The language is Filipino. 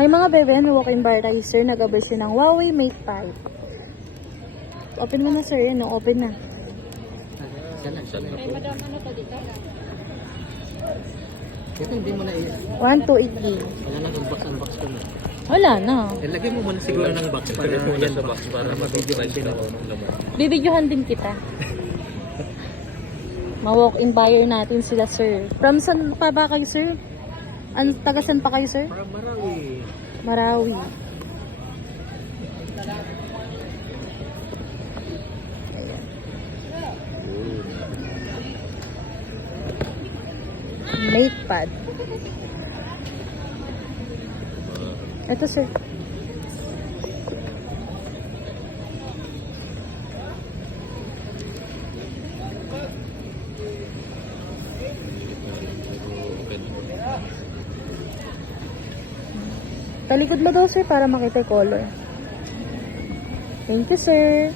Hay mga bebe, may walk-in bar tayo sir. Nag-abay ng Huawei Mate 5. Open mo na sir, no? Open na. Saan na po? Madam, ano to dito? Ito hindi mo na 1288. wala na unbox ko na. Wala na. Ilagay mo muna siguro ng box para yan sa box para mabibigyan din ako ng laman. Bibidyohan din kita. Ma-walk-in buyer natin sila sir. From saan pa ba kayo sir? Taga saan pa kayo sir? Para Marawi. Marawi. Ayan. Mate pad. Ito sir. Talikod mo daw sir para makita yung color. Thank you sir.